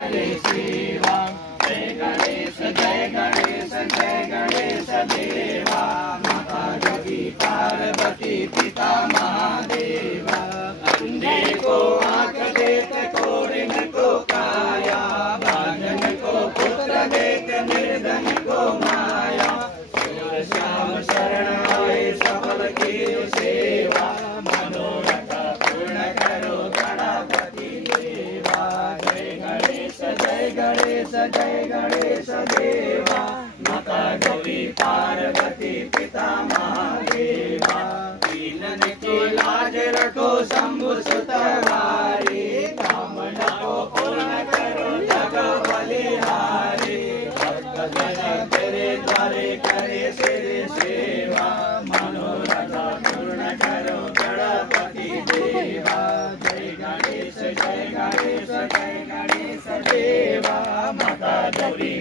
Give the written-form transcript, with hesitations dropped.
हरे शिवा जय गणेश जय गणेश जय गणेश देवा माता गौरी पार्वती पिता महादेव अंधे को आंख देत कोरिन को काया बांधन को पुत्र देत निर्धन को माया सूर श्याम शरण आए सबल की सेवा मनोरथ पूर्ण करो गणपति देवा जय गणेश जय गणेश देवा माता गौरी पार्वती पिता महादेवा दीनन की लाज रखो शंभु सुतवारी कामना को पूर्ण करो जग बलिहारी भक्त जन तेरे द्वारे करे सिर सेवा मनोरथ पूर्ण करो गणपति देवा जय गणेश जय गणेश देवा माता गौरी